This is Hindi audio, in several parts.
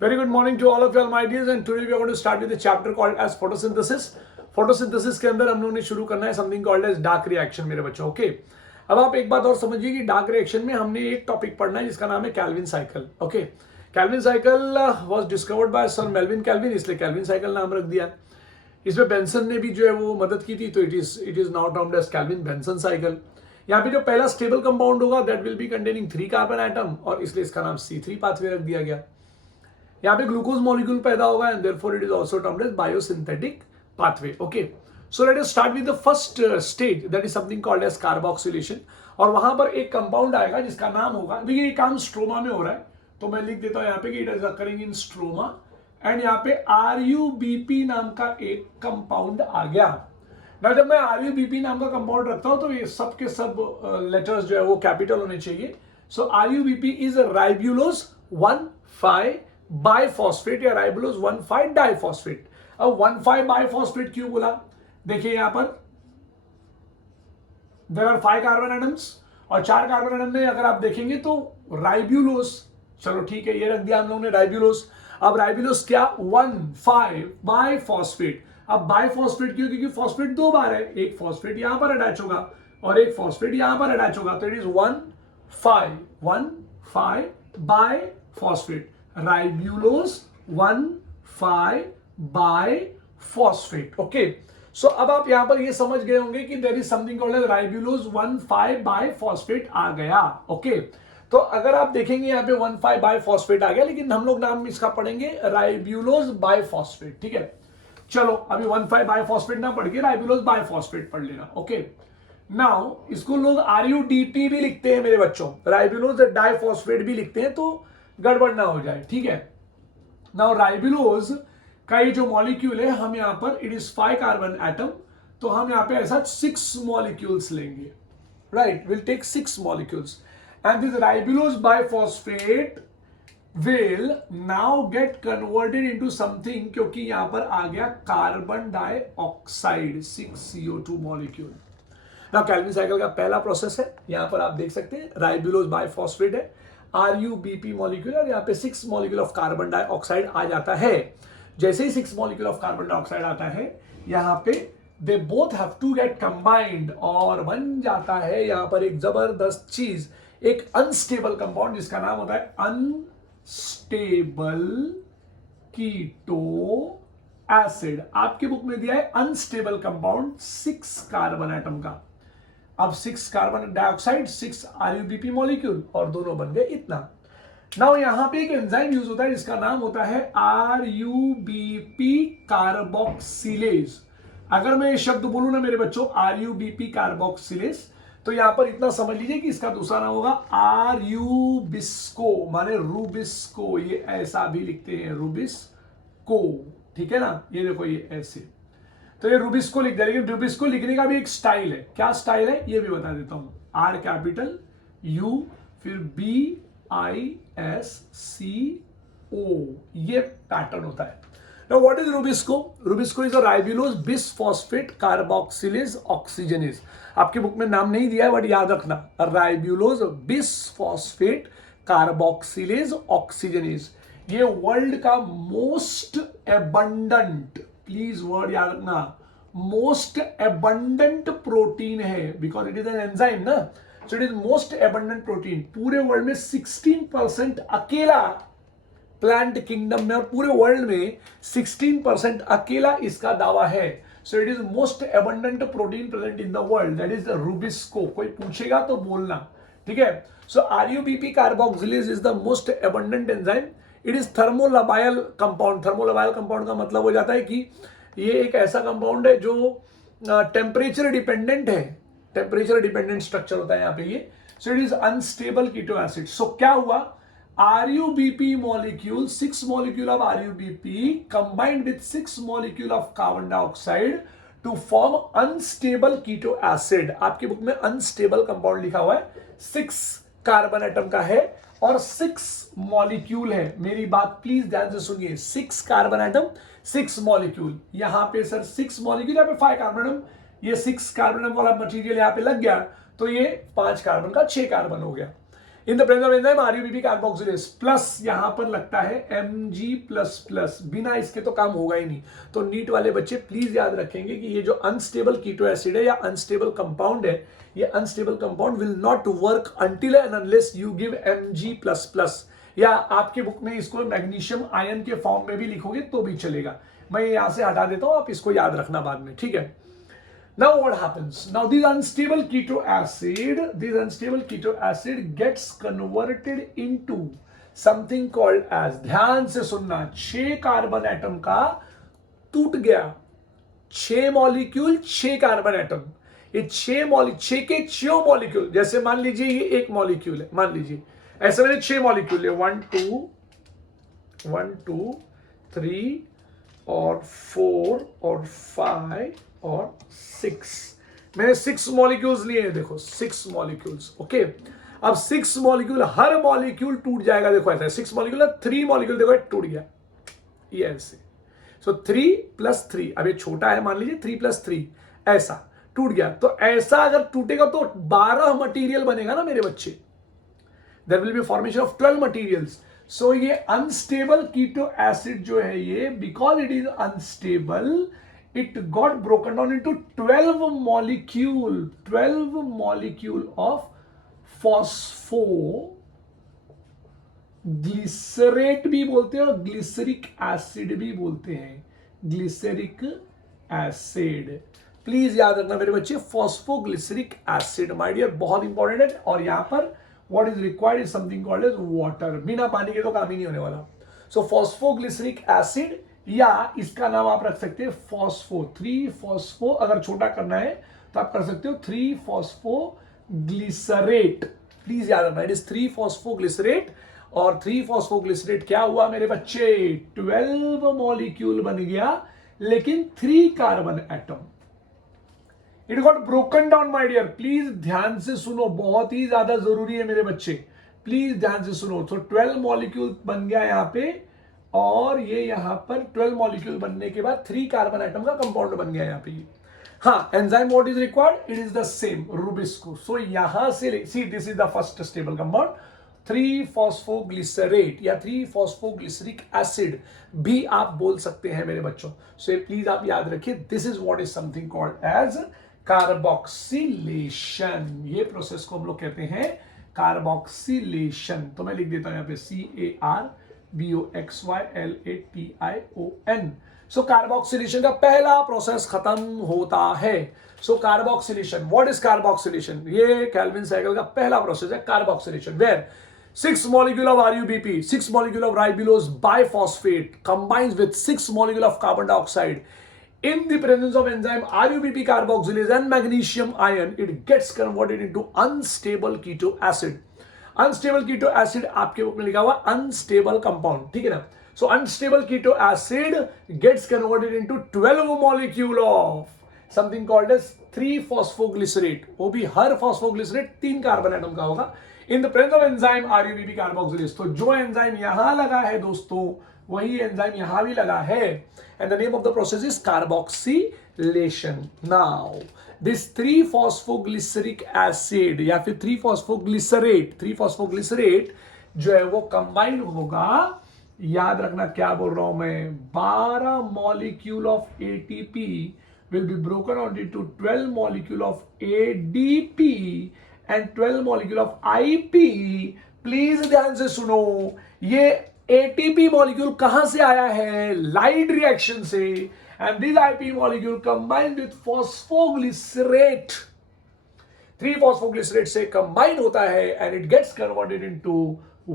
Very good morning to all of you all my dears, and today we are going to start with a chapter called as photosynthesis. Photosynthesis के अंदर हम लोगों ने शुरू करना है something called as dark reaction मेरे बच्चों. ओके अब आप एक बात और समझिए कि डार्क रिएक्शन में हमने एक टॉपिक पढ़ना है जिसका नाम है Calvin cycle. Okay Calvin cycle was discovered by sir Melvin Calvin, इसलिए कैल्विन साइकिल नाम रख दिया. इसमें बेंसन ने भी जो है वो मदद की थी, तो it is now termed as Calvin Benson cycle. यहाँ पे जो पहला स्टेबल कंपाउंड होगा that will be containing 3 carbon atom, और इसलिए इसका नाम C3 पाथवे रख दिया गया. यहाँ पे ग्लूकोज मॉलिक्यूल पैदा होगा and therefore it is also termed as biosynthetic pathway. Okay so let us start with the first stage that is something called as carboxylation. और वहां पर एक कंपाउंड आएगा जिसका नाम होगा, देखिए ये काम स्ट्रोमा में हो रहा है तो मैं लिख देता हूं यहाँ पे कि it is occurring in stroma, and यहाँ पे RuBP नाम का एक कंपाउंड आ गया. ना जब मैं RuBP नाम का कंपाउंड रखता हूं तो ये सब के सब लेटर्स जो है वो कैपिटल होने चाहिए. सो RuBP इज राइबुलोज 1,5 बाइफॉस्फेट या राइबुलोज 1,5 डाइफॉस्फेट. अब 1,5 बाइफॉस्फेट क्यों बोला? देखिए यहां पर देयर आर 5 कार्बन एटम्स और 4 कार्बन एटम में अगर आप देखेंगे तो राइबुलोज, चलो ठीक है ये रख दिया हम लोगों ने राइबुलोज. अब राइबुलोज क्या 1,5 बाइफॉस्फेट. अब बाइफॉस्फेट क्यों? क्योंकि फॉस्फेट 2 बार है, एक फॉस्फेट यहां पर अटैच होगा और एक फॉस्फेट यहां पर अटैच होगा, तो it is 1,5 biphosphate. Ribulose 1,5 biphosphate. Okay so अब आप यहां पर ये समझ गए होंगे कि there is something called ribulose 1,5 biphosphate आ गया. ओके तो अगर आप देखेंगे यहाँ पे 1,5 बाइफॉस्फेट आ गया, लेकिन हम लोग नाम इसका पढ़ेंगे राइबुलोज बाइफॉस्फेट. ठीक है चलो अभी 1,5 बाइफॉस्फेट ना पढ़ के राइबुलोज बाइफॉस्फेट पढ़ लेना. ओके नाउ इसको लोग RuDP भी लिखते हैं मेरे बच्चों, राइबुलोज डाइफॉस्फेट भी लिखते हैं, तो गड़बड़ ना हो जाए. ठीक है नाउ राइबुलोज का ये जो मॉलिक्यूल है, हम यहां पर इट इज 5 कार्बन एटम, तो हम यहां पे ऐसा 6 मॉलिक्यूल्स लेंगे. Right will take 6 molecules and this ribulose biphosphate will now get converted into something, क्योंकि यहां पर आ गया carbon dioxide 6CO2 molecule. Now Calvin cycle का पहला प्रोसेस है, यहां पर आप देख सकते हैं राइबुलोज बाइफॉस्फेट है, RuBP मॉलिक्यूल, और यहाँ पे 6 मॉलिक्यूल ऑफ कार्बन डाइऑक्साइड आ जाता है. जैसे ही 6 मॉलिक्यूल ऑफ कार्बन डाइऑक्साइड आता है यहाँ पे they both have to get combined, और बन जाता है यहाँ पर एक जबरदस्त चीज, एक अनस्टेबल कंपाउंड जिसका नाम होता है अनस्टेबल कीटो एसिड. आपके बुक में दिया है अनस्टेबल कंपाउंड 6 कार्बन एटम का. अब 6 कार्बन डाइऑक्साइड 6 RuBP मॉलिक्यूल और दोनों बन गए इतना. नाउ यहां पे एक एंजाइम यूज होता है जिसका नाम होता है RuBP कार्बोक्सिलेज. अगर मैं ये शब्द बोलूं ना मेरे बच्चों RuBP कार्बोक्सिलेज, तो यहां पर इतना समझ लीजिए कि इसका दूसरा नाम होगा रूबिस्को, माने रूबिस्को. ये ऐसा भी लिखते हैं रूबिस्को, ठीक है ना, ये देखो ये ऐसे, तो ये रूबिस्को लिख दिया. लेकिन रूबिस्को लिखने का भी एक स्टाइल है. क्या स्टाइल है ये भी बता देता हूं. R कैपिटल U फिर BISCO, ये पैटर्न होता है. Now what is Rubisco? Rubisco is a ribulose bisphosphate carboxylase oxygenase. आपके बुक में नाम नहीं दिया है बट याद रखना, राइबुलोज बिसफॉस्फेट कार्बोक्सिलेज ऑक्सीजनेज. ये वर्ल्ड का मोस्ट एबंडेंट, प्लीज वर्ड याद रखना, मोस्ट एबंडेंट प्रोटीन है, because it is an enzyme ना, so it is most abundant protein. पूरे वर्ल्ड में 16% अकेला प्लांट किंगडम में और पूरे वर्ल्ड में 16% अकेला इसका दावा है. So it is most abundant protein present in the world, that is rubisco. कोई पूछेगा तो बोलना, ठीक है. So RuBP carboxylase is the most abundant enzyme. It is thermolabile compound. Thermolabile compound का मतलब हो जाता है कि ये एक ऐसा कंपाउंड है जो टेम्परेचर डिपेंडेंट है, टेम्परेचर डिपेंडेंट स्ट्रक्चर होता है यहाँ पे ये. So it is unstable keto acid. So क्या हुआ, RuBP molecule, 6 molecule of RuBP combined with 6 molecule of carbon dioxide to form unstable keto acid. आपके बुक में unstable compound लिखा हुआ है, 6 कार्बन एटम का है और 6 मॉलिक्यूल है. मेरी बात प्लीज ध्यान से सुनिए, 6 कार्बन एटम 6 मॉलिक्यूल. यहां पे सर 6 मॉलिक्यूल, यहाँ पे 5 कार्बन एटम, ये 6 कार्बन एटम वाला मटीरियल यहाँ पे लग गया तो ये 5 कार्बन का 6 कार्बन हो गया. इन the presence of enzyme RuBP carboxylase plus यहां पर लगता है Mg प्लस प्लस, बिना इसके तो काम होगा ही नहीं। तो नीट वाले बच्चे प्लीज याद रखेंगे कि ये जो अनस्टेबल कीटो एसिड है या अनस्टेबल कंपाउंड है, ये unstable compound will not work until and unless you give Mg plus plus, या आपके बुक में इसको मैग्नीशियम आयन के फॉर्म में भी लिखोगे तो भी चलेगा। मैं यहां से हटा देता हूं, आप इसको याद रखना बाद में, ठीक है। Now what happens? Now this unstable keto acid gets converted into something called as, ध्यान से सुनना, 6 कार्बन एटम का टूट गया, 6 मॉलिक्यूल 6 कार्बन एटम, ये 6 के 6 मॉलिक्यूल, जैसे मान लीजिए ये एक मॉलिक्यूल है, मान लीजिए ऐसे मैंने 6 मॉलिक्यूल है, 1 2 3 और 4 और 5 और 6, मैंने 6 मॉलिक्यूल्स लिए हैं, देखो 6 मॉलिक्यूल्स, ओके। अब 6 मॉलिक्यूल, हर मॉलिक्यूल टूट जाएगा, देखो ऐसा 6 मॉलिक्यूल, 3 मॉलिक्यूल देखो टूट गया, ये ऐसे। सो 3 + 3, अब ये छोटा है मान लीजिए, 3 + 3 ऐसा टूट गया। तो ऐसा अगर टूटेगा तो 12 मटेरियल बनेगा ना मेरे बच्चे, there will be formation of 12 materials. So ये अनस्टेबल कीटो एसिड जो है ये, because it is unstable, it got broken down into 12 molecule of phosphoglycerate भी बोलते हैं और ग्लिसरिक एसिड भी बोलते हैं, ग्लिसरिक एसिड। प्लीज याद रखना मेरे बच्चे, फॉस्फोग्लिसरिक एसिड माय डियर बहुत इंपॉर्टेंट है। और यहां पर what is required is something called as water, बिना पानी के तो काम ही नहीं होने वाला। सो फॉस्फोग्लिसरिक एसिड, या इसका नाम आप रख सकते हैं फॉस्फो, 3 फॉस्फो, अगर छोटा करना है तो आप कर सकते हो 3 फॉस्फोग्लिसरेट। प्लीज याद रखना, इट इज 3 फॉस्फोग्लिसरेट। और 3 फॉस्फोग्लिसरेट क्या हुआ मेरे बच्चे, 12 मॉलिक्यूल बन गया, लेकिन 3 carbon atom, it got broken down my dear. Please ध्यान से सुनो, बहुत ही ज्यादा जरूरी है मेरे बच्चे, प्लीज ध्यान से सुनो। तो 12 मॉलिक्यूल बन गया यहां पे, और ये यहां पर 12 मॉलिक्यूल बनने के बाद 3 कार्बन एटम का कंपाउंड बन गया यहां पे। हाँ, enzyme what is required, it is the same, rubisco. So यहां से see, this is the first stable compound, 3 phosphoglycerate या 3 फॉस्फोग्लिसरिक एसिड भी आप बोल सकते हैं मेरे बच्चों। सो प्लीज आप याद रखिए, this is what is something called as carboxylation. ये प्रोसेस को हम लोग कहते हैं कार्बोक्सिलेशन। तो मैं लिख देता हूं यहां पे CARBOXYLATION। सो कार्बोक्सिलेशन का पहला प्रोसेस खत्म होता है। सो कार्बोक्सिलेशन, व्हाट इज कार्बोक्सिलेशन, ये केल्विन साइकिल का पहला प्रोसेस है carboxylation, where 6 molecule of RUBP, 6 molecule of ribulose biphosphate combines with 6 molecule of carbon dioxide. In the presence of enzyme RUBP carboxylase and magnesium ion, it gets converted into unstable keto acid. Unstable keto acid आपके बुक में लिखा हुआ अनस्टेबल कंपाउंड, ठीक है ना। So unstable keto acid gets converted into 12 molecule of something called as 3 phosphoglycerate, वो भी हर फॉस्फोग्लिसरेट 3 कार्बन एटम का होगा, in the presence of enzyme RuBP carboxylase. तो जो एंजाइम यहां लगा है दोस्तों, वही एंजाइम यहां भी लगा है, and the name of the process is carboxylation. Now this 3 phosphoglyceric acid या फिर 3 फॉस्फोग्लिसरेट जो है वो कंबाइन होगा, याद रखना क्या बोल रहा हूं मैं, 12 molecule of ATP will be broken out into 12 molecule of ADP and 12 molecule of IP। Please ध्यान से सुनो, ये ATP मॉलिक्यूल कहां से आया है, लाइट रिएक्शन से, and this IP molecule combined with phosphoglycerate, 3 phosphoglycerate से combine होता है and it gets converted into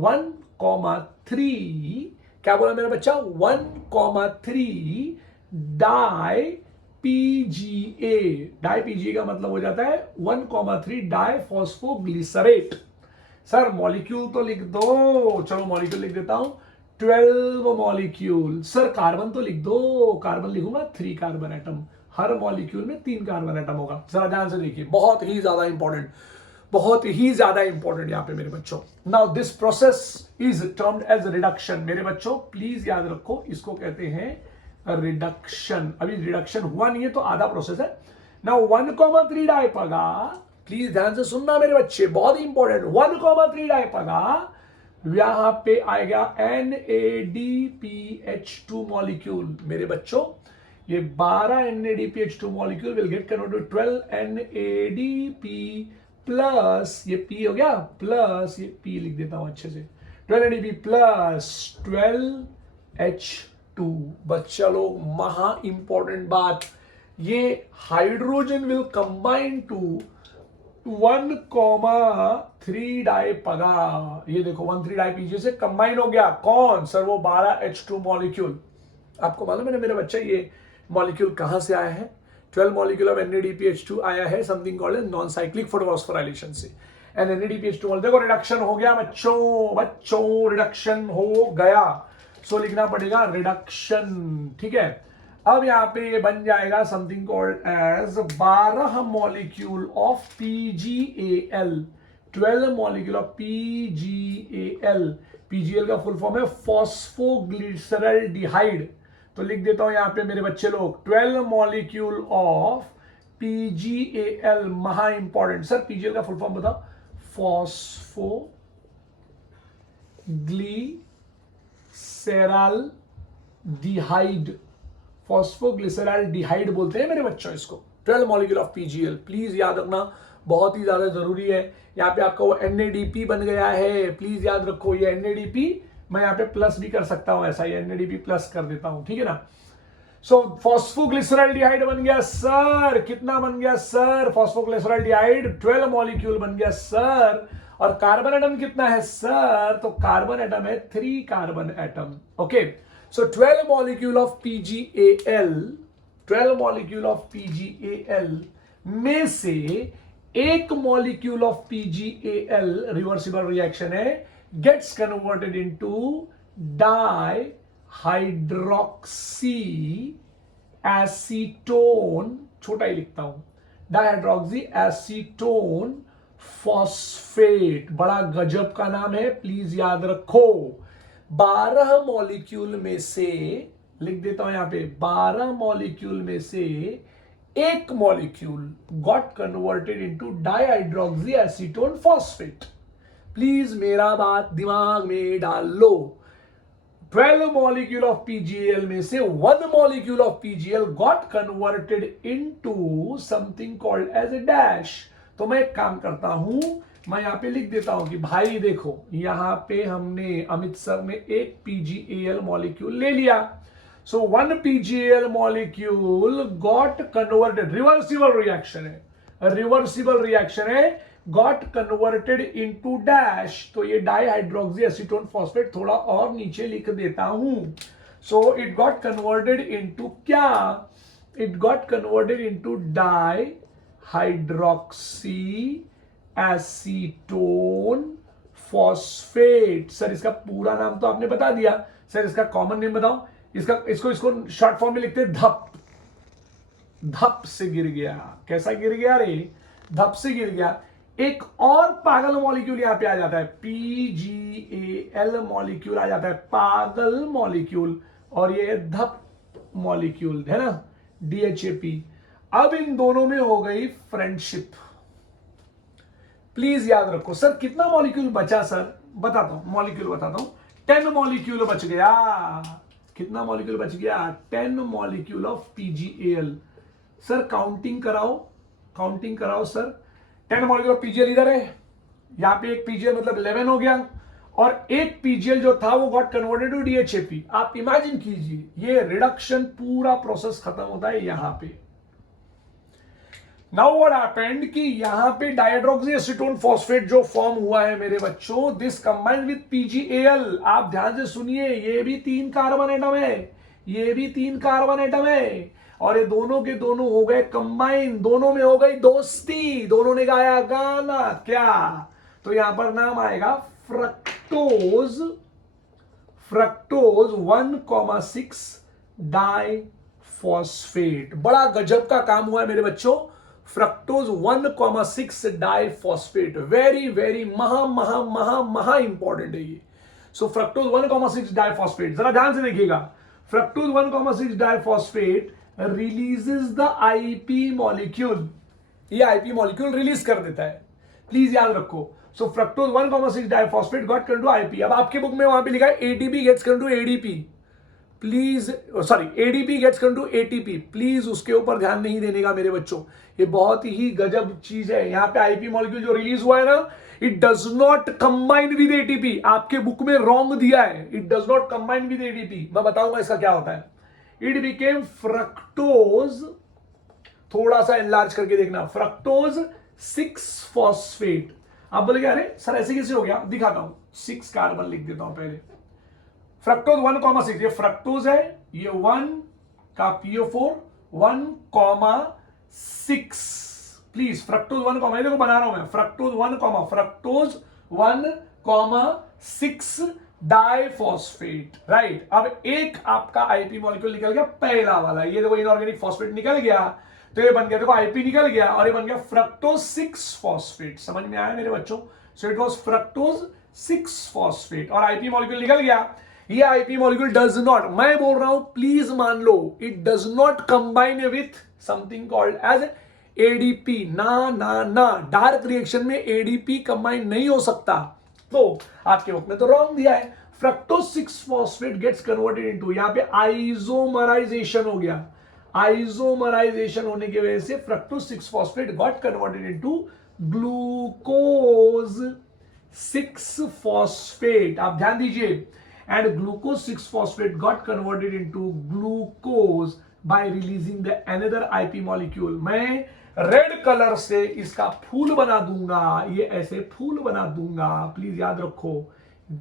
1,3, क्या बोला मेरा बच्चा, 1,3 डाई-PGA। डाई-PGA का मतलब हो जाता है 1,3 डाईफॉस्फोग्लिसरेट। सर मॉलिक्यूल तो लिख दो, चलो मॉलिक्यूल लिख देता हूं, 12 मॉलिक्यूल। सर कार्बन तो लिख दो, कार्बन लिखूंगा 3 कार्बन एटम, हर मॉलिक्यूल में 3 कार्बन एटम होगा। जरा ध्यान से देखिए, बहुत ही ज्यादा इंपॉर्टेंट, बहुत ही ज्यादा इंपॉर्टेंट यहां पे मेरे बच्चों। Now this process is termed as reduction. मेरे बच्चों प्लीज याद रखो, इसको कहते हैं रिडक्शन। अभी रिडक्शन हुआ नहीं है तो आधा प्रोसेस है। नाउ 1,3 डाई पगा प्लीज ध्यान से सुनना मेरे बच्चे, बहुत ही इंपॉर्टेंट। 1,3 डाइपगा, यहां पे आएगा NADPH2 मॉलिक्यूल। मेरे बच्चों ये 12 NADPH2 molecule will get converted 12 NADP plus, ये P हो गया, प्लस ये P लिख देता हूं अच्छे से, 12 NADP प्लस 12H2। बच्चा लोग महा इंपॉर्टेंट बात, ये हाइड्रोजन विल कंबाइन टू 1,3 डाइपगा। ये देखो 1,3 डाइपीजी से कंबाइन हो गया, कौन सर? वो 12H2 मॉलिक्यूल। आपको मालूम है ना मेरे बच्चा ये मॉलिक्यूल कहां से आया है? 12 मॉलिक्यूल ऑफ NADPH2 आया है something called non cyclic photophosphorylation से। एंड NADPH2 देखो रिडक्शन हो गया बच्चों रिडक्शन हो गया, सो लिखना पड़ेगा रिडक्शन, ठीक है। अब यहां पे ये बन जाएगा something called as 12 molecule of PgAl, 12 molecule of PgAl। PgAl का फुल फॉर्म है फॉस्फोग्लिसरल्डिहाइड, तो लिख देता हूं यहां पे मेरे बच्चे लोग 12 मॉलिक्यूल ऑफ PgAl, महा इंपॉर्टेंट। सर PgAl का फुल फॉर्म बताओ। फॉस्फोग्लिसरल्डिहाइड, फॉस्फोग्लिसरल्डिहाइड बोलते हैं मेरे बच्चों इसको। 12 मॉलिक्यूल ऑफ PgAl, प्लीज याद रखना, बहुत ही ज्यादा जरूरी है। यहाँ पे आपका वो NADP बन गया है, प्लीज याद रखो। ये NADP मैं यहाँ पे प्लस भी कर सकता हूं, ऐसा ये NADP प्लस कर देता हूं, ठीक है ना। सो फॉस्फोग्लिसरल्डिहाइड बन गया सर, कितना बन गया सर? फॉस्फोग्लिसरल्डिहाइड 12 मॉलिक्यूल बन गया सर। और कार्बन एटम कितना है सर? तो कार्बन एटम है 3 carbon atom, okay. So 12 molecule of PgAl, 12 molecule of PgAl में से एक molecule of PgAl reversible reaction है, gets converted into dihydroxy acetone, छोटा ही लिखता हूं, डाइहाइड्रोक्सी एसीटोन फॉस्फेट। बड़ा गजब का नाम है, प्लीज याद रखो। 12 मॉलिक्यूल में से, लिख देता हूं यहां पे, 12 मॉलिक्यूल में से एक molecule got converted into dihydroxy acetone phosphate. Please मेरा बात दिमाग में डाल लो। 12 मॉलिक्यूल ऑफ PgAl में से 1 molecule of PgAl got converted into something called as a dash. तो मैं एक काम करता हूं, मैं यहां पे लिख देता हूं कि भाई देखो, यहां पे हमने अमित सर में एक PgAl मॉलिक्यूल ले लिया। सो 1 PgAl molecule got converted, reversible reaction है, रिवर्सिबल रिएक्शन है, गॉट कन्वर्टेड इनटू डैश। तो ये डाइहाइड्रोक्सी एसीटोन फॉस्फेट थोड़ा और नीचे लिख देता हूं। So it got converted into क्या? It got converted into dihydroxy acetone phosphate. Sir इसका पूरा नाम तो आपने बता दिया, सर इसका कॉमन नेम बताओ। इसको शॉर्ट फॉर्म में लिखते हैं धप। धप से गिर गया, कैसा गिर गया रे? धप से गिर गया। एक और पागल मॉलिक्यूल यहां पे आ जाता है, PgAl मॉलिक्यूल आ जाता है, पागल मॉलिक्यूल, और ये धप मॉलिक्यूल है ना, DHAP। अब इन दोनों में हो गई फ्रेंडशिप। प्लीज याद रखो। सर कितना मॉलिक्यूल बचा? सर बताता हूं, मॉलिक्यूल बताता हूं। 10 मॉलिक्यूल बच गया। कितना मॉलिक्यूल बच गया? 10 molecule of PgAl। Sir counting कराओ, काउंटिंग कराओ सर। 10 मॉलिक्यूल ऑफ PgAl इधर है, यहां पे एक PgAl मतलब 11 हो गया, और एक PgAl जो था वो गॉट कन्वर्टेड टू DHAP। आप इमेजिन कीजिए, ये रिडक्शन पूरा प्रोसेस खत्म होता है यहां पे। नाउ व्हाट हैपेंड कि यहां पे डाइहाइड्रोक्सी एसीटोन फॉस्फेट जो फॉर्म हुआ है मेरे बच्चों, दिस कंबाइंड विद PgAl। आप ध्यान से सुनिए, ये भी 3 कार्बन एटम है, ये भी 3 कार्बन एटम है, और ये दोनों के दोनों हो गए कंबाइन, दोनों में हो गई दोस्ती, दोनों ने गाया गाना। क्या? तो यहां पर नाम आएगा फ्रक्टोज, फ्रक्टोज 1,6 डाइफॉस्फेट। बड़ा गजब का काम हुआ है मेरे बच्चों, फ्रक्टोज 1,6 डाइफॉस्फेट। वेरी वेरी महा महा महा महा इंपॉर्टेंट है ये। सो फ्रक्टोज 1,6 डाइफॉस्फेट, जरा ध्यान से देखिएगा। Fructose 1,6 diphosphate releases the IP molecule, ये आईपी मॉलिक्यूल रिलीज कर देता है, प्लीज याद रखो। So fructose 1,6 diphosphate got converted to IP. अब आपके बुक में वहां पे लिखा है ATP gets converted to ADP, please sorry ADP gets converted to ATP, please उसके ऊपर ध्यान नहीं देने का मेरे बच्चों, ये बहुत ही गजब चीज है। यहाँ पे आईपी मॉलिक्यूल जो रिलीज हुआ है ना, it does not combine with ATP, आपके बुक में रॉन्ग दिया है, it does not combine with ATP. मैं बताऊंगा इसका क्या होता है। इट बिकेम फ्रक्टोज, थोड़ा सा एनलार्ज करके देखना, फ्रक्टोज 6 फॉस्फेट। आप बोलेगे अरे सर ऐसे कैसे हो गया, दिखाता हूं, 6 कार्बन लिख देता हूं पहले। फ्रक्टोज 1,6, ये फ्रक्टोज है, ये 1 का PO4 1,6, प्लीज फ्रक्टोज 1, देखो बना रहा हूं मैं, फ्रक्टोज 1,6 डाइफॉस्फेट, राइट। अब एक आपका आईपी मॉलिक्यूल निकल गया, पहला वाला, ये देखो इनऑर्गेनिक फॉस्फेट निकल गया, तो ये बन गया, देखो आईपी निकल गया और ये बन गया फ्रक्टोज 6 फॉस्फेट। समझ में आया मेरे बच्चों? So it was fructose 6 phosphate और आईपी मॉलिक्यूल निकल गया। ये आईपी मॉलिक्यूल डज नॉट, मैं बोल रहा हूं प्लीज मान लो, it does not combine with something called as ADP. ना ना ना, डार्क रिएक्शन में एडीपी कंबाइन नहीं हो सकता, तो आपके बुक में तो रॉन्ग दिया है। Fructose 6 phosphate gets converted into, यहां पे आइसोमराइजेशन हो गया, आइसोमराइजेशन होने की वजह से fructose 6 phosphate got converted into glucose 6 phosphate. आप ध्यान दीजिए, and glucose 6 phosphate got converted into glucose bye releasing the another IP molecule. मैं रेड कलर से इसका फूल बना दूंगा, ये ऐसे फूल बना दूंगा, प्लीज याद रखो।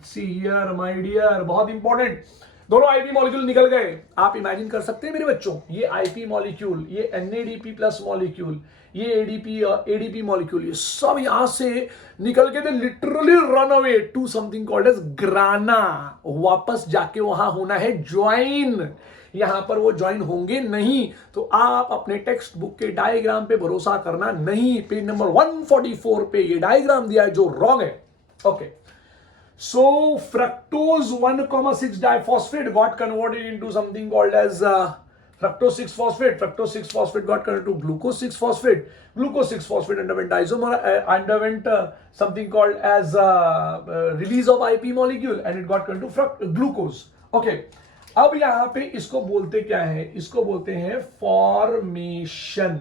सी हियर माय डियर, बहुत इंपॉर्टेंट। दोनों आईपी मॉलिक्यूल निकल गए। आप इमेजिन कर सकते हैं मेरे बच्चों, ये आईपी मॉलिक्यूल, ये NADP प्लस मॉलिक्यूल, ये एडीपी मॉलिक्यूल, ये सब यहां से निकल के literally run away to something called as grana. वापस जाके वहां होना है ज्वाइन, यहां पर वो ज्वाइन होंगे नहीं। तो आप अपने टेक्स्ट बुक के डायग्राम पे भरोसा करना नहीं, पेज नंबर 144 पे ये डायग्राम दिया है जो रॉन्ग है। Okay, so fructose 1,6 diphosphate got converted into something called as fructose 6 phosphate. Fructose 6 phosphate got converted to glucose 6 phosphate. Glucose 6 phosphate underwent something called as release of IP molecule and it got converted to glucose. Okay. अब यहां पे इसको बोलते क्या है, इसको बोलते हैं फॉर्मेशन,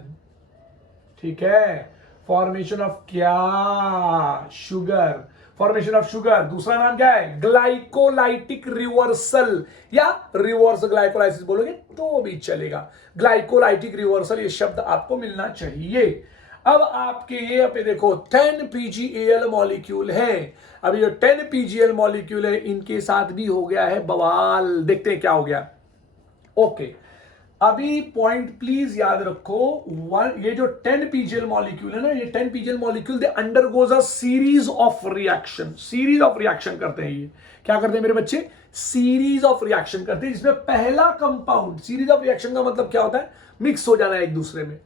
ठीक है। फॉर्मेशन ऑफ क्या, शुगर, फॉर्मेशन ऑफ शुगर। दूसरा नाम क्या है, ग्लाइकोलाइटिक रिवर्सल या रिवर्स ग्लाइकोलाइसिस बोलोगे तो भी चलेगा। ग्लाइकोलाइटिक रिवर्सल ये शब्द आपको मिलना चाहिए। अब आपके ये पे देखो 10 PgAl मॉलिक्यूल है। अब ये 10 PgAl मॉलिक्यूल है, इनके साथ भी हो गया है बवाल। देखते हैं क्या हो गया। ओके, अभी पॉइंट प्लीज याद रखो, ये जो 10 PgAl मॉलिक्यूल है ना, ये 10 PgAl molecule they undergoes a series of reaction. Series of reaction करते हैं, ये क्या करते हैं मेरे बच्चे, सीरीज ऑफ रिएक्शन करते हैं, जिसमें पहला कंपाउंड, सीरीज ऑफ रिएक्शन का मतलब क्या होता है, मिक्स हो जाना है एक दूसरे में।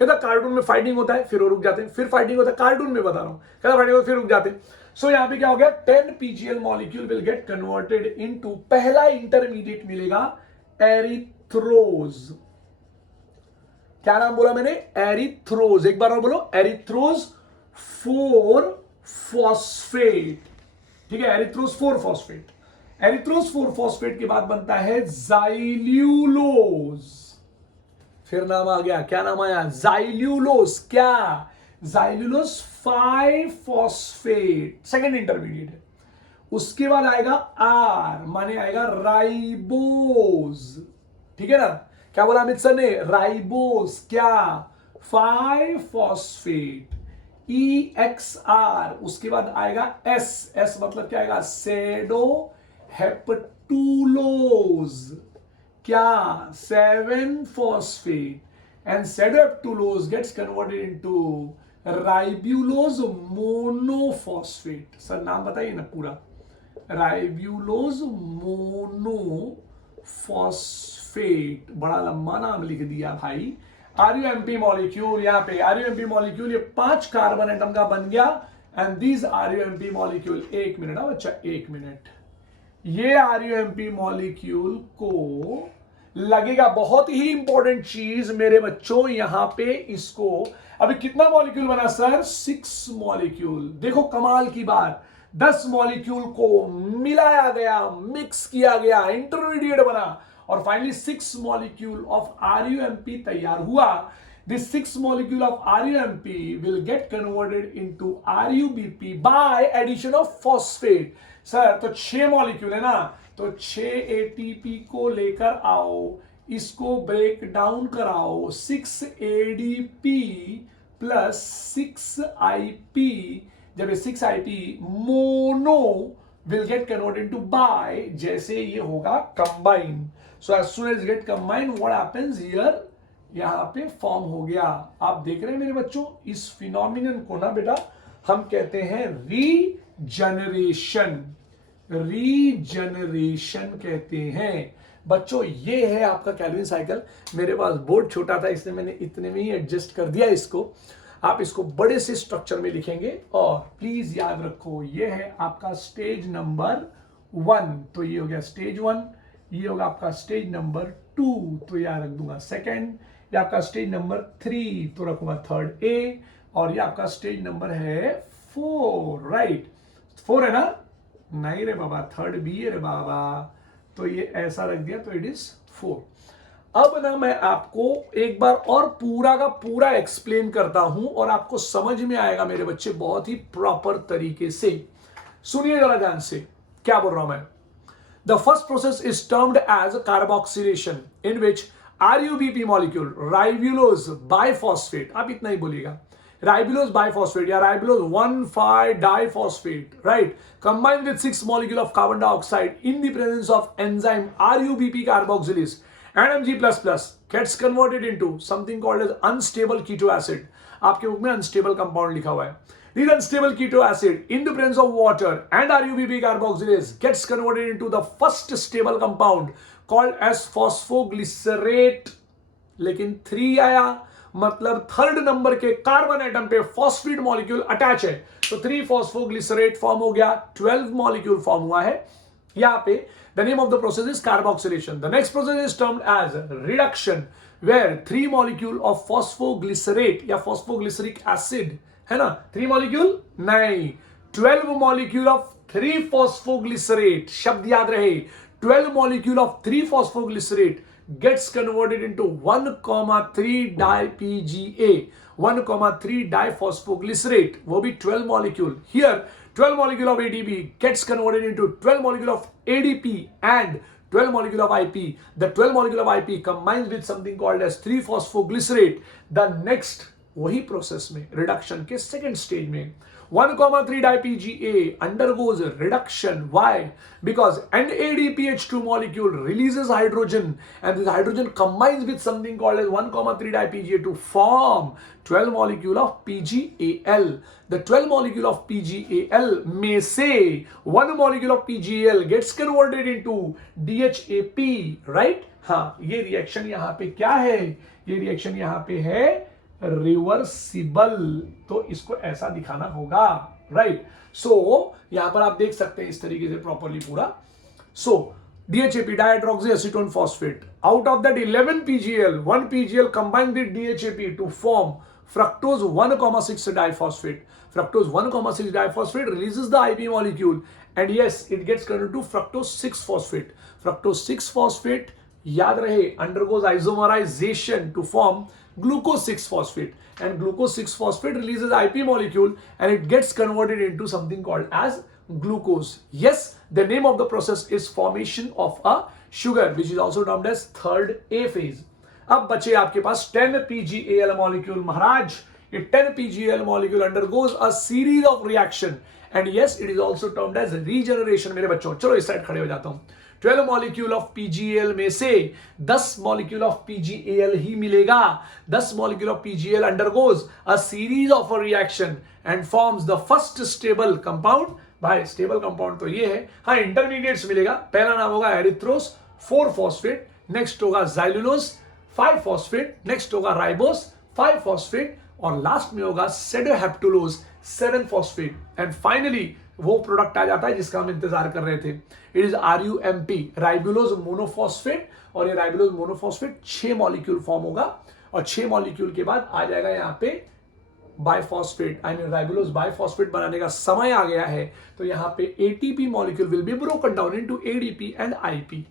कहता कार्टून में फाइटिंग होता है, फिर वो रुक जाते हैं, फिर फाइटिंग होता है, कार्टून में बता रहा हूं, कहता फाइटिंग होता है, फिर रुक जाते हैं। सो यहां पे क्या हो गया, 10 PgAl molecule will get converted into, पहला इंटरमीडिएट मिलेगा एरिथ्रोज। क्या नाम बोला मैंने, एरिथ्रोज। एक बार और बोलो, एरिथ्रोज 4 फॉस्फेट, ठीक है, एरिथ्रोज 4 फॉस्फेट। एरिथ्रोज 4 फॉस्फेट के बाद बनता है जाइल्यूलोज। फिर नाम आ गया, क्या नाम आया, जाइल्यूलोज। क्या, जाइल्यूलोज 5 फॉस्फेट, सेकेंड इंटरमीडिएट है। उसके बाद आएगा आर, माने आएगा राइबोज, ठीक है ना। क्या बोला अमित सर ने, राइबोज, क्या 5 फॉस्फेट, EXR। उसके बाद आएगा S, S मतलब क्या आएगा, सेडो हेप्टूलोज, क्या 7 phosphate, and sedoheptulose gets converted into ribulose monophosphate. Sir नाम बताइए ना पूरा, राइब्यूलोज मोनोफॉस्फेट, बड़ा लंबा नाम लिख दिया भाई। RUMP मॉलिक्यूल, यहां पे RUMP मॉलिक्यूल ये 5 कार्बन एटम का बन गया, and this RUMP molecule, 1 minute बच्चा, 1 मिनट, ये RUMP मॉलिक्यूल को लगेगा। बहुत ही इंपॉर्टेंट चीज मेरे बच्चों, यहां पे इसको अभी कितना मॉलिक्यूल बना सर? 6 मॉलिक्यूल। देखो कमाल की बात, 10 मॉलिक्यूल को मिलाया गया, मिक्स किया गया, इंटरमीडिएट बना और फाइनली 6 मॉलिक्यूल ऑफ RUMP तैयार हुआ। This 6 molecule of RUMP will get converted into RUBP by addition of phosphate. Sir तो 6 मॉलिक्यूल है ना, तो 6 ATP को लेकर आओ, इसको ब्रेक डाउन कराओ, 6 ADP प्लस 6 IP, जब ये 6 IP mono will get converted into by, जैसे ये होगा combine. So as soon as it get combined, what happens here? यहां पे फॉर्म हो गया। आप देख रहे हैं मेरे बच्चों, इस फिनोमिनन को ना बेटा हम कहते हैं रीजनरेशन। रीजनरेशन कहते हैं बच्चों। ये है आपका कैल्विन साइकिल। मेरे पास बोर्ड छोटा था इसलिए मैंने इतने में ही एडजस्ट कर दिया इसको। आप इसको बड़े से स्ट्रक्चर में लिखेंगे और प्लीज याद रखो ये है आपका स्टेज नंबर 1, तो ये हो गया स्टेज 1। ये होगा आपका स्टेज नंबर 2, तो यहां रख दूंगा सेकेंड। ये आपका स्टेज नंबर 3, तो रखूंगा थर्ड ए। और ये आपका स्टेज नंबर है 4, राइट? 4 है ना? नहीं रे बाबा, थर्ड बी है रे बाबा, तो ये ऐसा रख दिया, तो इट इज 4। अब ना मैं आपको एक बार और पूरा का पूरा एक्सप्लेन करता हूं और आपको समझ में आएगा मेरे बच्चे बहुत ही प्रॉपर तरीके से। सुनिए जरा ध्यान से क्या बोल रहा हूं मैं। The first process is termed as carboxylation, in which RUBP molecule, ribulose biphosphate, आप इतना ही बोलिएगा, ribulose biphosphate या ribulose 1,5-diphosphate, right, combined with 6 molecule of carbon dioxide in the presence of enzyme RUBP carboxylase and Mg++ gets converted into something called as unstable keto acid. आपके बुक में unstable compound लिखा हुआ है। This unstable keto acid in the presence of water and RUBP carboxylase gets converted into the first stable compound called as phosphoglycerate. लेकिन 3 आया, मतलब थर्ड नंबर के कार्बन एटम पे फॉस्फेट मॉलिक्यूल अटैच है, तो 3 फॉस्फोग्लिसरेट फॉर्म हो गया, 12 मॉलिक्यूल फॉर्म हुआ है यहां पे। The name of the process is carboxylation. The next process is termed as reduction, where 3 molecule of phosphoglycerate या phosphoglyceric acid है ना, 3 मॉलिक्यूल नहीं, 12 मॉलिक्यूल ऑफ 3 फॉस्फोग्लिसरेट, शब्द याद रहे, 12 molecule of 3 phosphoglycerate gets converted into 1,3-dipga, 1,3-diphosphoglycerate, वो भी 12 molecule. Here 12 molecule of ADP gets converted into 12 molecule of ADP and 12 molecule of IP. The 12 molecule of IP combines with something called as 3-phosphoglycerate. The next वही प्रोसेस में रिडक्शन के सेकेंड स्टेज में 1,3-dipga undergoes reduction. Why? Because NADPH2 molecule releases hydrogen and this hydrogen combines with something called as 1,3-dipga to form 12 molecule of PgAl. The 12 molecule of PgAl में से 1 molecule of PgAl gets converted into DHAP, right? हाँ, ये रिएक्शन यहाँ पे क्या है? ये रिएक्शन यहाँ पे है रिवर्सिबल, तो इसको ऐसा दिखाना होगा, राइट? सो यहां पर आप देख सकते हैं इस तरीके से प्रॉपरली पूरा। सो DHAP, dihydroxyacetone phosphate, out of that 11 PgL, 1 PgL combined with DHAP to form fructose 1,6 diphosphate. Fructose 1,6 diphosphate releases the IP molecule and yes, it gets converted to fructose 6 phosphate. Fructose 6 phosphate याद रहे undergoes isomerization to form glucose 6 phosphate, and glucose 6 phosphate releases IP molecule and it gets converted into something called as glucose. Yes, the name of the process is formation of a sugar, which is also termed as third A phase. अब बचे आपके पास 10 PgAl molecule। महाराज ये 10 PgAl molecule undergoes a series of reaction and yes, it is also termed as regeneration। मेरे बच्चों चलो इस साइड खड़े हो जाता हूं। 12 मॉलिक्यूल ऑफ PgAl में से 10 मॉलिक्यूल ऑफ PgAl ही मिलेगा। 10 molecule of PgAl undergoes a series of a reaction and forms the first stable compound। भाई स्टेबल कंपाउंड तो ये है, हाँ इंटरमीडिएट्स मिलेगा। पहला नाम होगा एरिथ्रोस 4 फॉस्फेट, नेक्स्ट होगा जाइलुलोज 5 फॉस्फेट, नेक्स्ट होगा राइबोस 5 फॉस्फेट और लास्ट में होगा सेडोहेप्टुलोज 7 फॉस्फेट। एंड फाइनली वो प्रोडक्ट आ जाता है जिसका हम इंतजार कर रहे थे। It is RUMP, ribulose monophosphate, और ये राइबुलोज मोनोफॉस्फेट 6 मॉलिक्यूल फॉर्म होगा, और 6 मॉलिक्यूल के बाद आ जाएगा यहाँ पे biphosphate, I mean ribulose biphosphate बनाने का समय आ गया है। तो यहाँ पे ATP molecule will be broken down into ADP and IP।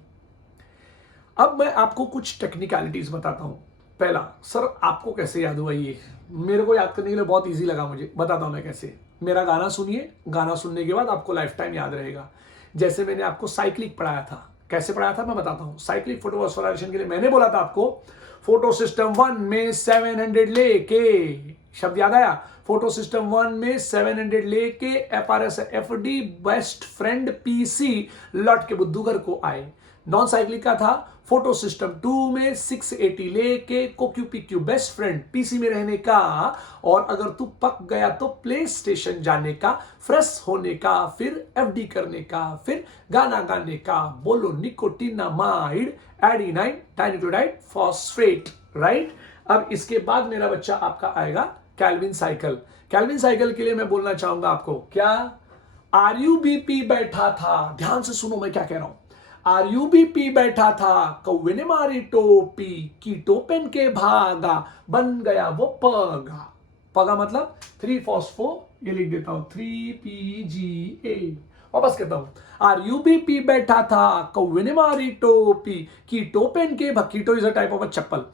अब मैं आपको कुछ टेक्निकलिटीज बताता हूं। पहला, सर आपको कैसे याद हुआ ये? मेरे को याद करने के लिए बहुत इजी लगा मुझे, बताता हूं मैं कैसे। मेरा गाना सुनिए, गाना सुनने के बाद आपको लाइफ टाइम याद रहेगा। जैसे मैंने आपको साइक्लिक पढ़ाया था, कैसे पढ़ाया था मैं बताता हूं। साइक्लिक फोटोफॉस्फोराइलेशन के लिए मैंने बोला था आपको फोटो सिस्टम 1 में 700 लेके, शब्द याद आया? फोटो सिस्टम 1 में 700 लेके FRS FD best friend PC लौट के बुद्धूगर को आए। नॉन साइक्लिक का था फोटो सिस्टम 2 में 680 लेके QQ बेस्ट फ्रेंड PC में रहने का, और अगर तू पक गया तो प्ले स्टेशन जाने का, फ्रेश होने का, फिर FD करने का, फिर गाना गाने का, बोलो nicotinamide adenine dinucleotide phosphate, right. अब इसके बाद मेरा बच्चा आपका आएगा कैल्विन साइकिल। कैल्विन साइकिल के लिए मैं बोलना चाहूंगा आपको क्या, RUBP बैठा था, ध्यान से सुनो मैं क्या कह रहा हूं। RUBP बैठा था, कौवे ने मारी टोपी, कीटो पेन के भागा, बन गया वो पगा। पगा मतलब 3 फॉस्फो, ये लिख देता हूं 3PGA। वापस कहता हूं, RUBP बैठा था, कौवे ने मारी टोपी, कीटो पेन के भाग, Kito is a type of a chappal,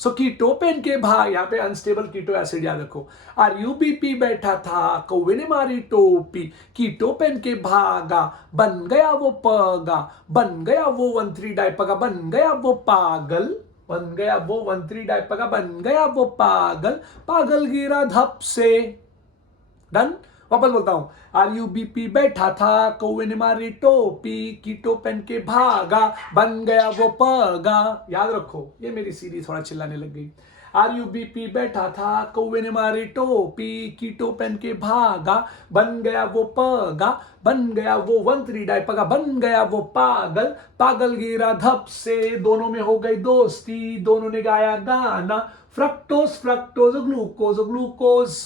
so Kito pen के भाग, यहां पे अनस्टेबल कीटो एसिड याद रखो। RUBP बैठा था, कौवे ने मारी टोपी, कीटो पेन के भागा, बन गया वो पगा, बन गया वो 1,3 डाइपगा, बन गया वो पागल, बन गया वो 1,3 डाइपगा, बन गया वो पागल, पागल गिरा धप से। डन। वापस बोलता हूं, RUBP बैठा था, कौवे ने मारी टोपी, कीटो पेन के भागा, बन गया वो पगा। याद रखो, ये मेरी सीरीज थोड़ा चिल्लाने लग गई। RUBP बैठा था, कौवे ने मारी टोपी, कीटो पेन के भागा, बन गया वो पगा, बन गया वो 1,3 डाइपगा, बन गया वो पागल, पागल गिरा धप से, दोनों में हो गई दोस्ती, दोनों ने गाया गाना, fructose fructose glucose glucose.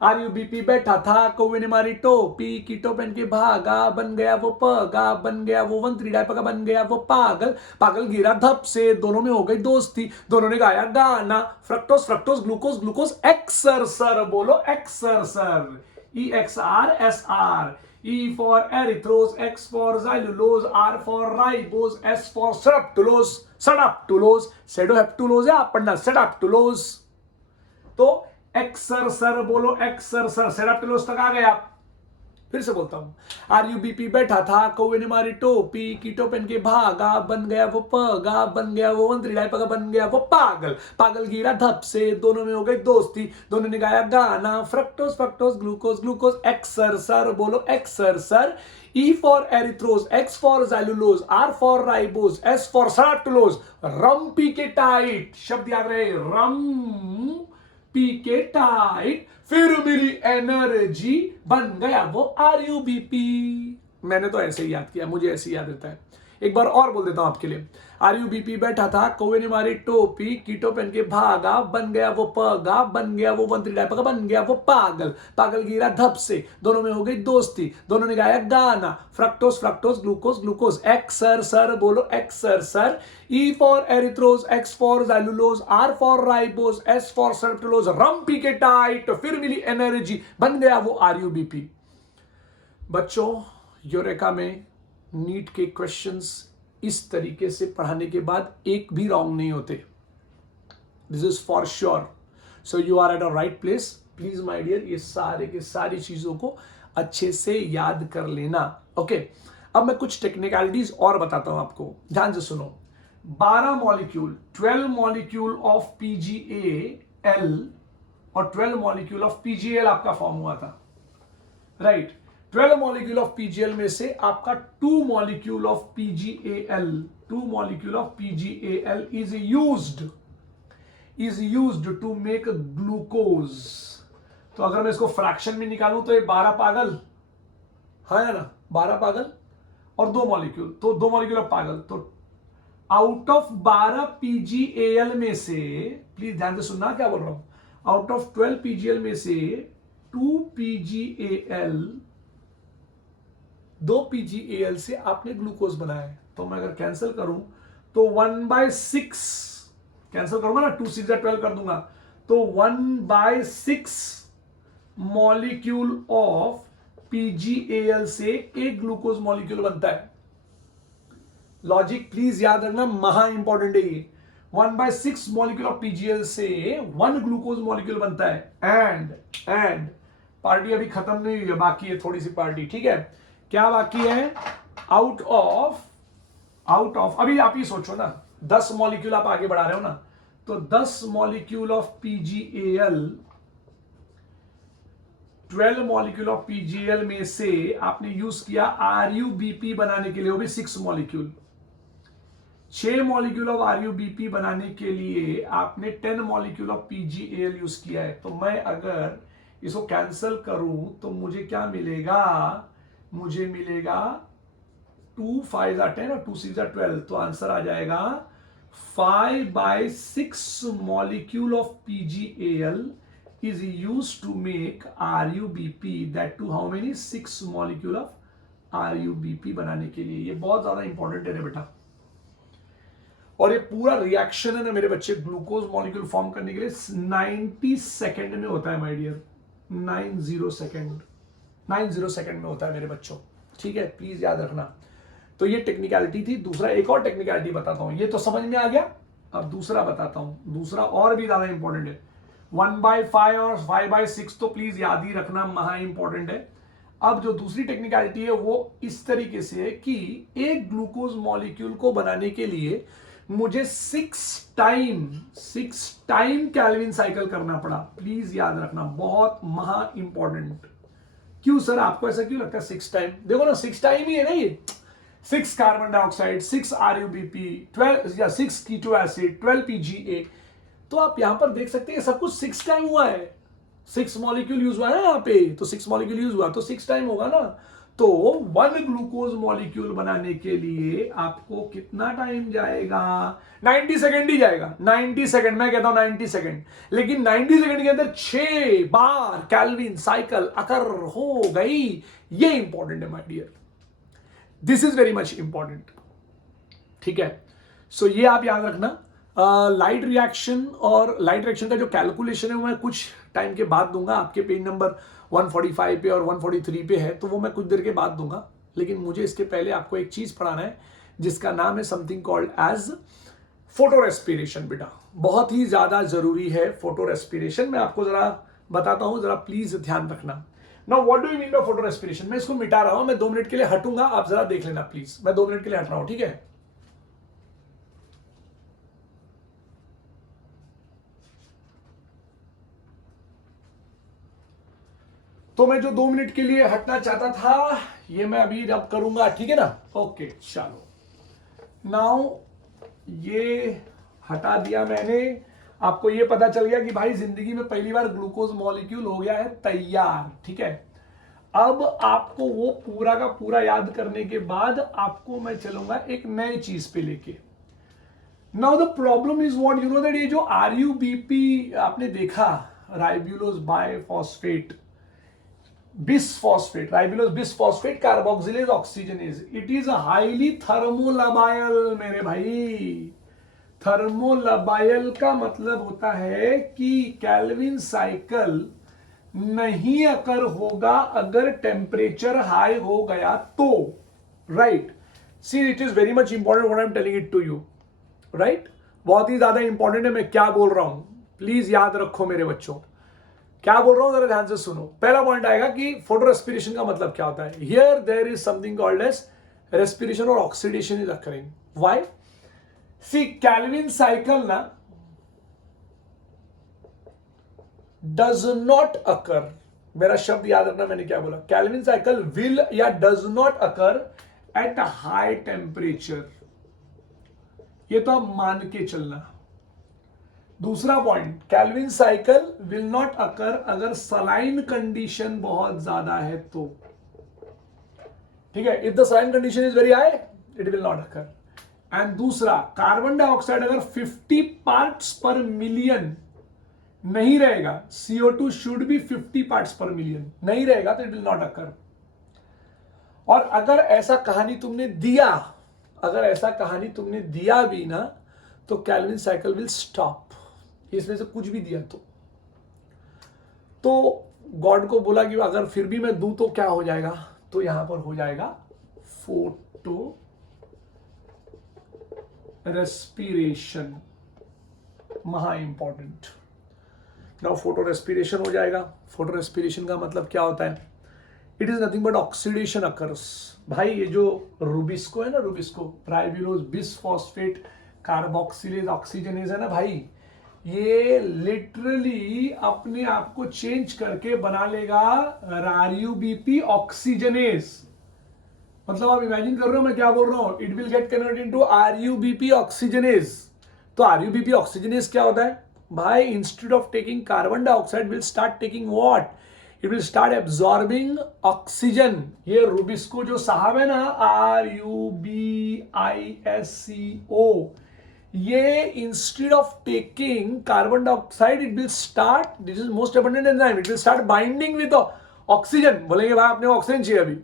RUBP बैठा था, कौवे ने मारी टोपी, कीटो पेन के भागा, बन गया वो पगा, बन गया वो 1,3 डाइपगा, बन गया वो पागल, पागल गिरा धप से, दोनों में हो गई दोस्ती, दोनों ने गाया गाना, फ्रक्टोज फ्रक्टोज ग्लूकोज ग्लूकोज एक्सरसर, बोलो एक्सरसर, EXRSR, E for erythrose, X for xylulose, R for ribose, S for seraptulose, sedaptulose, सेडोहेप्टुलोज है आप पढ़ना, सेडाप्टुलोज। तो एक्सरसर बोलो एक्सरसर, सेडाप्टुलोज तक आ गया। फिर से बोलता हूं, RUBP बैठा था, कौवे ने मारी टोपी, कीटो पेन के भागा, बन गया वो पगा, बन गया वो 1,3 डाइपगा, बन गया वो पागल, पागल गिरा धप से, दोनों में हो गई दोस्ती, दोनों ने गाया गाना, फ्रक्टोज फ्रक्टोज ग्लूकोज ग्लूकोज एक्सरसर, बोलो एक्सरसर। E for erythrose, X for xylulose, R for ribose, S for seraptulose, rum P के टाइट, शब्द याद रहे, रम पी के टाइट, फिर मिली एनर्जी, बन गया वो RUBP। मैंने तो ऐसे ही याद किया, मुझे ऐसे ही याद रहता है। एक बार और बोल देता हूं आपके लिए, RUBP बैठा था, कौवे ने मारी टोपी, कीटो पेन के भागा, बन गया वो पगा, बन गया वो 1,3 डाइपगा, बन गया वो पागल, पागल गिरा धप से, दोनों में हो गई दोस्ती, दोनों ने गाया गाना, फ्रक्टोज फ्रक्टोज ग्लूकोज ग्लूकोज एक्सरसर, बोलो एक्सरसर। E for erythrose, X for xylulose, R for ribose, S for seraptulose, rum P के टाइट, फिर मिली एनर्जी, बन गया वो RUBP। बच्चों, यूरेका में नीट के क्वेश्चंस इस तरीके से पढ़ाने के बाद एक भी रॉन्ग नहीं होते, this is for sure. So you are at a right place. Please my dear, ये सारे के सारी चीजों को अच्छे से याद कर लेना। ओके, अब मैं कुछ टेक्निकलिटीज और बताता हूं आपको, ध्यान से सुनो। 12 मॉलिक्यूल, 12 मॉलिक्यूल ऑफ PGAL और 12 मॉलिक्यूल ऑफ PGL आपका फॉर्म हुआ था, राइट। 12 मॉलिक्यूल ऑफ PGL में से आपका 2 molecule of PGAL, 2 molecule of PGAL is used to make glucose। तो अगर मैं इसको फ्रैक्शन में निकालूं तो ये 12 पागल है ना, 12 पागल और 2 मॉलिक्यूल, तो 2 मॉलिक्यूल ऑफ पागल, तो आउट ऑफ 12 PGAL में से, प्लीज ध्यान से सुनना क्या बोल रहा हूं, आउट ऑफ 12 PGL में से 2 PgAl, 2 PgAl से आपने ग्लूकोज बनाया है। तो मैं अगर कैंसिल करूं तो 1/6 कैंसिल करूंगा ना, 2 6 12 कर दूंगा, तो 1/6 मॉलिक्यूल ऑफ PgAl से एक ग्लूकोज मॉलिक्यूल बनता है। लॉजिक प्लीज याद रखना, महा इंपॉर्टेंट है ये। 1/6 मॉलिक्यूल ऑफ PgAl से 1 ग्लूकोज मॉलिक्यूल बनता है। एंड पार्टी अभी खत्म नहीं हुई है, बाकी है थोड़ी सी पार्टी, ठीक है। क्या बाकी है? आउट ऑफ अभी आप ही सोचो ना, 10 मॉलिक्यूल आप आगे बढ़ा रहे हो ना, तो 10 molecule of PgAl, 12 molecule of PgAl में से आपने यूज किया RuBP बनाने के लिए, वो भी 6 मॉलिक्यूल। 6 मॉलिक्यूल ऑफ RuBP बनाने के लिए आपने 10 मॉलिक्यूल ऑफ PgAl यूज किया है। तो मैं अगर इसको कैंसिल करूं तो मुझे क्या मिलेगा? मुझे मिलेगा 2 5 10 और 2 6 12, तो आंसर आ जाएगा 5/6 molecule of PgAl is used to make RuBP, that to how many? 6 molecule of RuBP बनाने के लिए। ये बहुत ज्यादा इंपॉर्टेंट है बेटा, और ये पूरा रिएक्शन है ना मेरे बच्चे, ग्लूकोज मॉलिक्यूल फॉर्म करने के लिए 90 सेकेंड में होता है माय डियर, 90 सेकेंड में होता है मेरे बच्चों, ठीक है, प्लीज याद रखना। तो ये टेक्निकलिटी थी। दूसरा एक और टेक्निकलिटी बताता हूं, ये तो समझ में आ गया। अब दूसरा बताता हूं, दूसरा और भी ज्यादा इंपॉर्टेंट है। 1/5 और 5/6 तो प्लीज याद ही रखना, महा इंपॉर्टेंट है। अब जो दूसरी टेक्निकलिटी है वो इस तरीके से है कि एक ग्लूकोज मॉलिक्यूल को बनाने के लिए मुझे 6 टाइम कैल्विन साइकिल करना पड़ा। प्लीज याद रखना, बहुत महा इंपॉर्टेंट। क्यों सर, आपको ऐसा क्यों लगता है 6 टाइम? देखो ना, 6 टाइम ही है ना ये। 6 कार्बन डाइऑक्साइड, 6 RuBP, 12 या 6 कीटो एसिड, 12 PgA। तो आप यहां पर देख सकते हैं सब कुछ 6 टाइम हुआ है। 6 मॉलिक्यूल यूज हुआ है यहाँ पे, तो 6 मॉलिक्यूल यूज हुआ तो 6 टाइम होगा ना। तो 1 ग्लूकोज मॉलिक्यूल बनाने के लिए आपको कितना टाइम जाएगा? 90 सेकेंड ही जाएगा। 90 सेकेंड, मैं कहता हूं 90 सेकेंड, लेकिन 90 सेकेंड के अंदर 6 बार कैल्विन साइकिल अकर हो गई। ये इंपॉर्टेंट है my dear, this is very much important, ठीक है। सो ये आप याद रखना। लाइट रिएक्शन और लाइट रिएक्शन का जो कैलकुलेशन है वो मैं कुछ टाइम के बाद दूंगा। आपके पेज नंबर 145 पे और 143 पे है, तो वो मैं कुछ देर के बाद दूंगा। लेकिन मुझे इसके पहले आपको एक चीज पढ़ाना है जिसका नाम है something called as photorespiration. बेटा बहुत ही ज्यादा जरूरी है फोटो रेस्पिरेशन। मैं आपको जरा बताता हूं, जरा प्लीज ध्यान रखना। Now what do you mean by photo respiration? मैं इसको मिटा रहा हूं, मैं 2 मिनट के लिए हटूंगा, आप जरा देख लेना प्लीज। मैं 2 मिनट के लिए हट रहा हूं, ठीक है। तो मैं जो 2 मिनट के लिए हटना चाहता था, ये मैं अभी अब करूंगा, ठीक है ना। ओके चलो, नाउ ये हटा दिया मैंने। आपको ये पता चल गया कि भाई जिंदगी में पहली बार ग्लूकोज मॉलिक्यूल हो गया है तैयार, ठीक है। अब आपको वो पूरा का पूरा याद करने के बाद आपको मैं चलूंगा एक नए चीज पे लेके। Now the problem is what you know that ये जो RuBP आपने देखा, ribulose biphosphate bisphosphate, ribulose bisphosphate carboxylase oxygenase, it is highly thermolabile मेरे भाई। थर्मोलाबाइल का मतलब होता है कि कैल्विन साइकिल नहीं अकर होगा अगर टेम्परेचर हाई हो गया तो, right. See it is very much important what I am telling it to you, right. बहुत ही ज्यादा इंपॉर्टेंट है मैं क्या बोल रहा हूं, प्लीज याद रखो मेरे बच्चों। क्या बोल रहा हूं जरा ध्यान से सुनो। पहला पॉइंट आएगा कि फोटो रेस्पिरेशन का मतलब क्या होता है। Here there is something called as respiration और oxidation is occurring. Why? See Calvin cycle ना डज नॉट अकर, मेरा शब्द याद रखना मैंने क्या बोला, कैल्विन साइकिल विल या does not occur at a high temperature. ये तो आप मान के चलना। दूसरा point, Calvin cycle will not occur अगर सलाइन कंडीशन बहुत ज्यादा है तो, ठीक है। If the saline condition is very high it will not occur. And दूसरा, कार्बन डाइऑक्साइड अगर 50 पार्ट्स पर मिलियन नहीं रहेगा, CO2 शुड बी 50 पार्ट्स पर मिलियन, नहीं रहेगा तो इट विल नॉट अकर। और अगर ऐसा कहानी तुमने दिया, अगर ऐसा कहानी तुमने दिया भी ना, तो कैल्विन साइकिल विल स्टॉप, इसमें से कुछ भी दिया तो गॉड को बोला कि अगर फिर भी मैं दूं तो क्या हो जाएगा, तो यहां पर हो जाएगा फोटो रेस्पिरेशन, महा इंपॉर्टेंट। नाउ फोटो रेस्पिरेशन हो जाएगा। फोटो रेस्पिरेशन का मतलब क्या होता है? It is nothing but oxidation occurs. भाई ये जो रूबिस्को है ना, rubisco ribulose bisphosphate carboxylase oxygenase है ना भाई, ये लिटरली अपने आप को चेंज करके बना लेगा RUBP ऑक्सीजनेज। मतलब आप इमेजिन कर रहे हो मैं क्या बोल रहा हूं, it will get converted into RUBP oxygenase. तो RUBP ऑक्सीजनेज क्या होता है भाई? Instead of taking carbon dioxide will start taking what? It will start absorbing oxygen. ये रूबिस्को जो साहब है ना, RUBISCO, ये instead of taking carbon dioxide it will start, this is most abundant enzyme, it will start binding with oxygen. बोलेंगे भाई अपने ऑक्सीजन चाहिए अभी,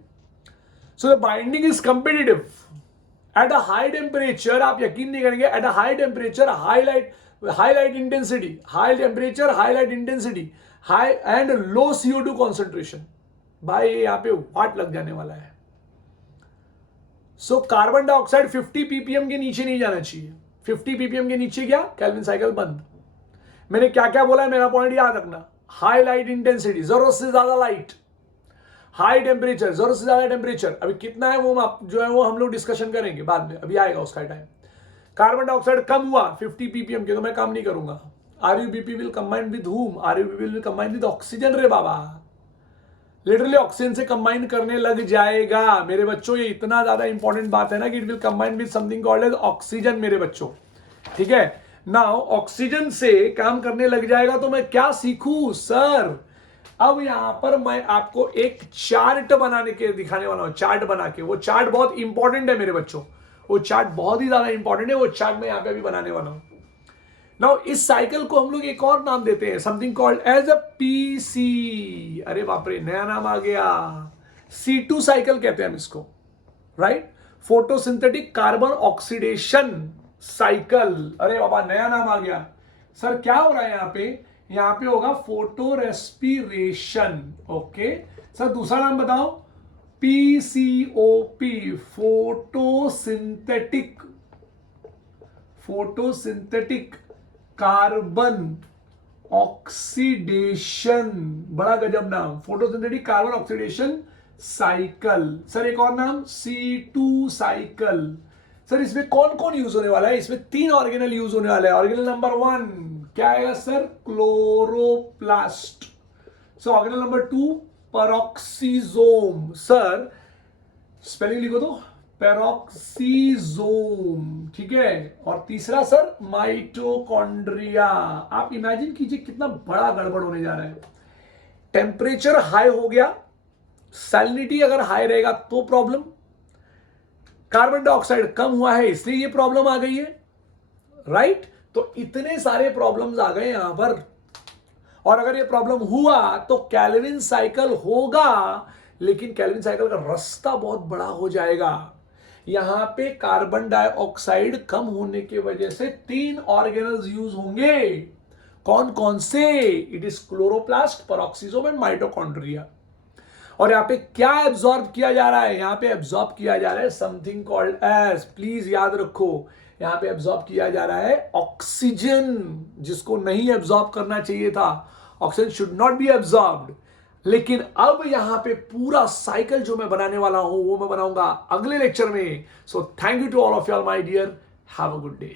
so the binding is competitive eight a high temperature. आप यकीन नहीं करेंगे, eight a high temperature highlight intensity, high temperature highlight intensity, high and low CO2 concentration, भाई यहां पे वाट लग जाने वाला है। सो कार्बन डाइऑक्साइड 50 ppm के नीचे नहीं जाना चाहिए। 50 ppm के नीचे क्या? कैल्विन साइकिल बंद। मैंने क्या क्या बोला है, मेरा पॉइंट याद रखना। हाई लाइट इंटेंसिटी, जरूरत से ज्यादा लाइट, हाई टेम्परेचर, जरूरत से ज्यादा टेम्परेचर। अभी कितना है वो जो है वो हम लोग डिस्कशन करेंगे बाद में, अभी आएगा उसका टाइम। कार्बन डाइऑक्साइड कम हुआ 50 ppm के, तो मैं काम नहीं करूंगा। RUBP will combine with whom? RUBP will combine with oxygen रे बाबा, लिटरली ऑक्सीजन से कंबाइन करने लग जाएगा मेरे बच्चों। ये इतना ज्यादा इंपॉर्टेंट बात है ना कि it will combine with something called as oxygen मेरे बच्चों, ठीक है। नाउ ऑक्सीजन से काम करने लग जाएगा तो मैं क्या सीखूं सर? अब यहां पर मैं आपको एक चार्ट बनाने के दिखाने वाला हूं, चार्ट बना के। वो चार्ट बहुत इंपॉर्टेंट है मेरे बच्चों, वो चार्ट बहुत ही ज्यादा इंपॉर्टेंट है। वो चार्ट मैं यहां पे अभी बनाने वाला हूं। नाउ इस साइकिल को हम लोग एक और नाम देते हैं, something called as a PC। अरे बाप रे, नया नाम आ गया, C2 साइकिल कहते हैं हम इसको, right? Photosynthetic carbon oxidation cycle. अरे बाबा नया नाम आ गया। सर क्या हो रहा है यहां पे? यहां पे होगा फोटो रेस्पिरेशन। ओके सर, दूसरा नाम बताओ। PCOP, फोटोसिंथेटिक कार्बन ऑक्सीडेशन, बड़ा गजब नाम, photosynthetic carbon oxidation cycle. Sir एक और नाम, C2 साइकिल। सर इसमें कौन कौन यूज होने वाला है? इसमें 3 ऑर्गेनल यूज होने वाले हैं। ऑर्गेनल नंबर 1 क्या आएगा सर? क्लोरोप्लास्ट। सो ऑर्गेनल नंबर 2 पेरोक्सीजोम। सर स्पेलिंग लिखो तो, पेरोक्सीजोम, ठीक है। और तीसरा सर माइटोकॉन्ड्रिया। आप इमेजिन कीजिए कितना बड़ा गड़बड़ होने जा रहा है। टेम्परेचर हाई हो गया, सैलिनिटी अगर हाई रहेगा तो प्रॉब्लम, कार्बन डाइऑक्साइड कम हुआ है इसलिए ये प्रॉब्लम आ गई है, राइट? तो इतने सारे प्रॉब्लम्स आ गए यहां पर। और अगर ये प्रॉब्लम हुआ तो कैल्विन साइकिल होगा, लेकिन कैल्विन साइकिल का रास्ता बहुत बड़ा हो जाएगा। यहां पे कार्बन डाइऑक्साइड कम होने की वजह से 3 ऑर्गेनल्स यूज होंगे। कौन कौन से? It is chloroplast, peroxisome and mitochondria. और यहां पे क्या एब्जॉर्ब किया जा रहा है? यहां पे एब्जॉर्ब किया जा रहा है समथिंग कॉल्ड एज, प्लीज याद रखो, यहां पे एब्जॉर्ब किया जा रहा है ऑक्सीजन, जिसको नहीं एब्जॉर्ब करना चाहिए था। Oxygen should not be absorbed. लेकिन अब यहां पे पूरा साइकिल जो मैं बनाने वाला हूं वो मैं बनाऊंगा अगले लेक्चर में। So thank you to all of you all my dear, have a good day.